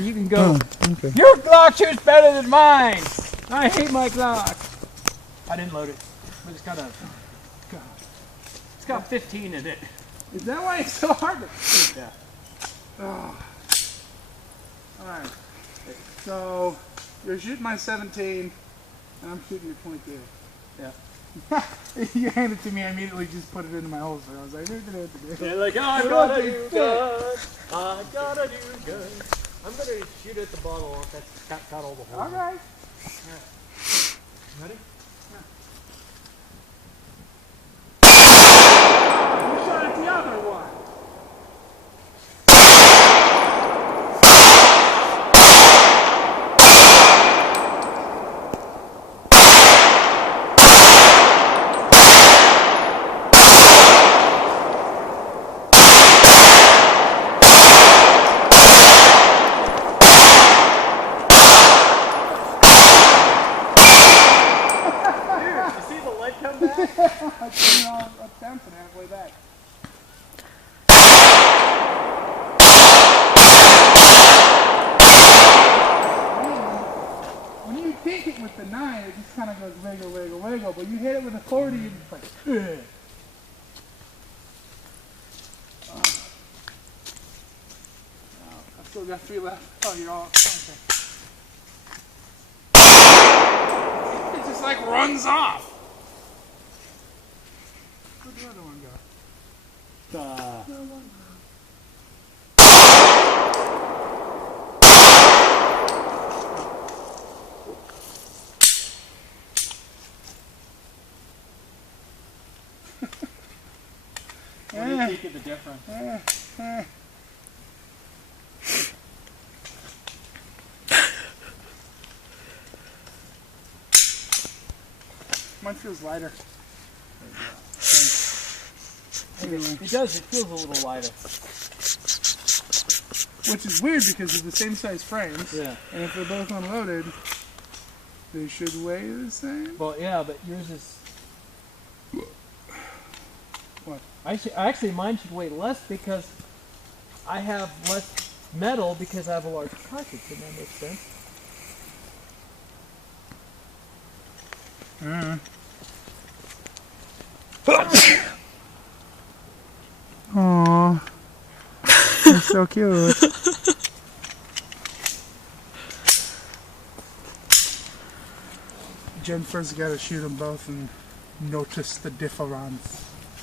and you can go, okay. your Glock shoots better than mine. I hate my Glock. I didn't load it, but it's got a, it's got 15 in it. Is that why it's so hard to shoot? Yeah. Oh. Alright. So, you're shooting my 17, and I'm shooting your 22. Yeah. You handed it to me, I immediately just put it into my holster. I was like, They're like, oh, I got a new gun. I got a new gun. I'm going to shoot at the bottle off. That's got all the holes. Alright. Ready? You shot at the other one. I'm bouncing halfway back. When you take it with the 9, it just kind of goes wiggle, wiggle, wiggle. But you hit it with a 40, and it's like, ugh. I've still got 3 left. Oh, you're all okay. It just like runs off. Where'd the other one go? What do you think of the difference? Mine feels lighter. It does. It feels a little lighter. Which is weird because they're the same size frames. Yeah. And if they're both unloaded, they should weigh the same. Well, yeah, but yours is. What? Actually, mine should weigh less because I have less metal because I have a large cartridge. Doesn't that make sense? Aww. They're so cute. Jen first got to shoot them both and notice the difference.